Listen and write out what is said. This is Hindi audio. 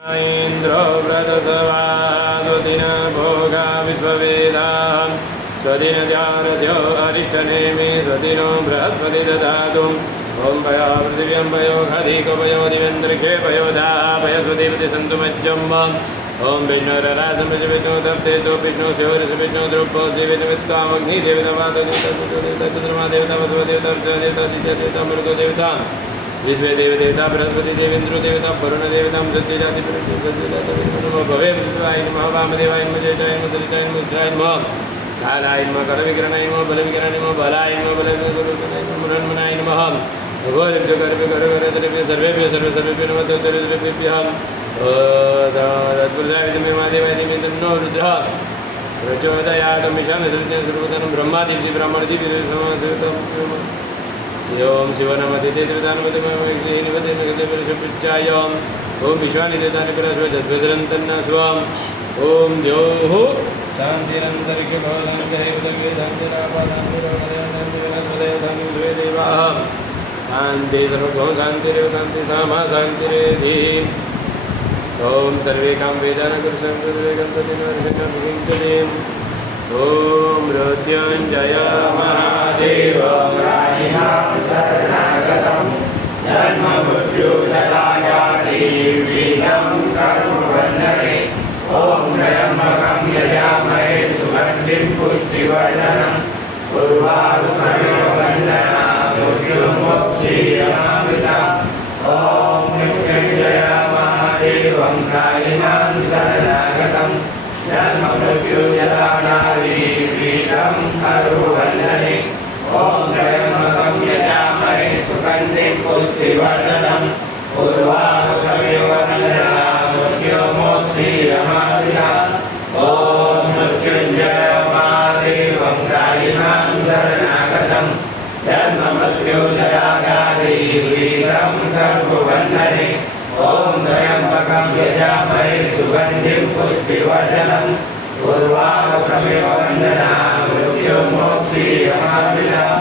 इन्द्रो व्रतसवादुदिन भोगा विश्ववेदाः स्वदिनजारस्य अरिष्टनेमि स्वदिनो बृहस्पति ददातु ॐ पयो पृथिव्यं पयो घधिको पयो दिवेन्द्रखे पयो दापयस्वदेवति सन्तु मज्जम् ॐ विष्णुररासं विष्णु तप्तेतो विष्णु शिवरस विष्णु द्रुपो शिवेदमित्वामग्निदेवता देवता वसुदेवता देवता देवता मृतो देवता विश्व देव देवता बृहस्पति देवेन्द्र देवता वरुण देवता सत्य जाति नमो भवे विष्णुवाय नमः वामदेवाय नमः जयताय नमः दलिताय नमः उत्तराय नमः कालाय नमः करविकरणाय नमः बलविकरणाय नमः बलाय नमः बलविकरणाय नमः मुरन्मनाय नमः भगवद्भ्यो गर्भ्यो गर्भगर्भेभ्यो सर्वेभ्यो सर्वेभ्यो नमः सर्वेभ्यः तत्पुरुषाय विद्महे महादेवाय धीमहि तन्नो रुद्रः प्रचोदयात् ईशान सर्वतनं ब्रह्मादिव्य ब्राह्मणदिव्य ओम शिवनमतिदेवतानुमतिमहिनिवतिनगतिपुरुषपिच्चाय ओम विश्वानिदेतानि पुरस्वजद्वदरन्तन्न स्वम ओम द्योः शान्तिरन्तरिक्षे भवशान्तिरापाशान्तिरोगदयशान्तिदेवाः शान्ति सर्वभो शान्तिरेव शान्ति सामा शान्तिरेधि ओम सर्वे काम वेदान गुरुसंकृतवेगन्ततिनवर्षकविंचते ओम मृत्युंजय महादेव शरणागतं जन्म मृत्यु जलागादि वीरं कर्मवन्नरे ॐ त्र्यम्बकं यजामहे सुगन्धिं पुष्टिवर्धनम् उर्वारुकमिव वन्दना मृत्युमोक्षीयमामृतम् ॐ मृत्युञ्जय महादेवं कालिनां शरणागतं जन्म मृत्यु जलागादि वीरं कर्मवन्नरे ॐ त्र्यम्बकं यजामहे सुगन्धिं पुष्टिवर्धनम् उर्वारुकमिव वन्दना मृत्युमोक्षीयमामृतम् ॐ मृत्युञ्जय महादेवं कालिनां शरणागतं जन्म मृत्युजयागादि वीरं कर्मवन्नरे ॐ त्र्यम्बकं यजामहे सुगन्धिं पुष्टिवर्धनम् उर्वारुकमिव वन्दना मृत्युमोक्षीयमामृतम्